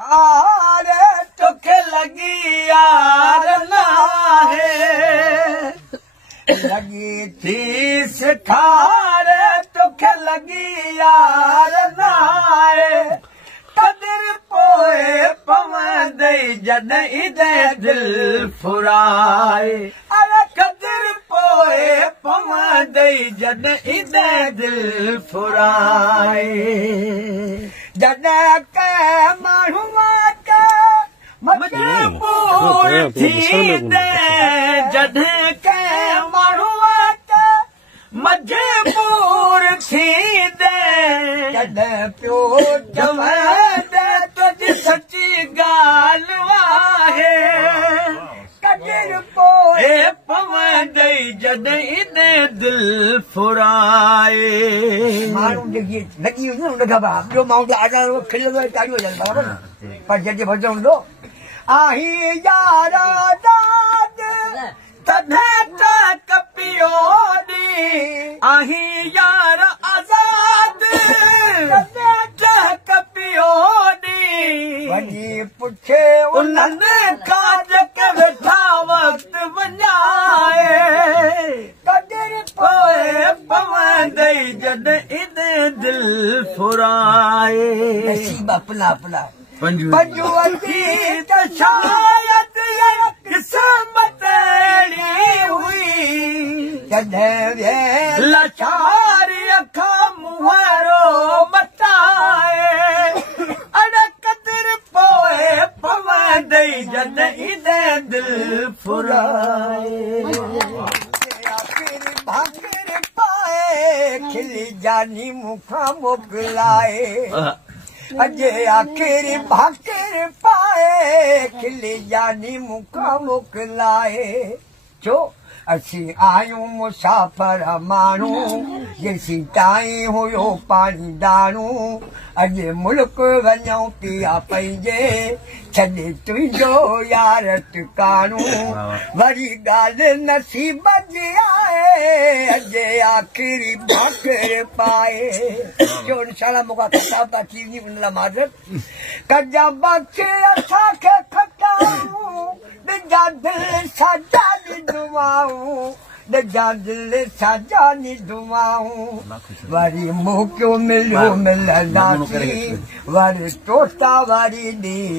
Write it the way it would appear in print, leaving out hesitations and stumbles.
खारे तोखे लगी यार नाहे लगी थी सिखारे तोखे लगी यार नाहे कदर पोए पवंदई जॾहिं दे दिल फुराए अरे कदर पोए पवंदई जॾहिं दे दिल फुराए जॾहिं के माण्हू मजबूर थींदे जॾहिं के माण्हू मजबूर थींदे जॾहिं पियो चवंदे तुंहिंजी सची ॻाल्हि आहे कदर पोइ पवंदई जॾहिं दिल फुराए माण्हू जेकी लॻी हुजे न उनखां ॿियो माण्हू खिलंदो चालू हुजनि बराबरि न पर जॾहिं भॼो हूंदो आही यारा दाद तॾहिं त कपियो ॾी आही यार आज़ाद तॾहिं त कपियो ॾी वञी पुछे उन्हनि खां जेके वेठा वक़्तु वञाए कदर पोइ पवंदई जॾहिं दिल फुराए नसीब अपना अपना पंजवती त शायद किस्मत अहिड़ी हुई जॾहिं लाचारी अखां मुंहरो मटाए अरे कदर पोइ पवंदई जॾहिं दिल फुराए भाकर पाए खिली जानी मूंखां मोकिलाए अॼु आख़िर भाकर पाए खिली जानी मूंखां मोकिलाए छो असीं आहियूं मुसाफ़िर माण्हू जेसीं ताईं हुयो पाणी दाणू अॼु मुल्क वञूं पिया पंहिंजे छॾे तुंहिंजो यार टिकाणू वरी ॻाल्हि नसीब जी आहे अॼु आख़िरी भाकर पाए जो इंशाल्लाह मूंखां किताब था थी वञी उन लाइ माज़रत कजा बख़्श असांखे खटाऊं ॾिजा दिलि सां जानी दुआऊं ॾिजा दिलि सां जानी दुआऊं वरी मौक़ो मिलियो मिलंदासीं वरी टोटा वरी ॾी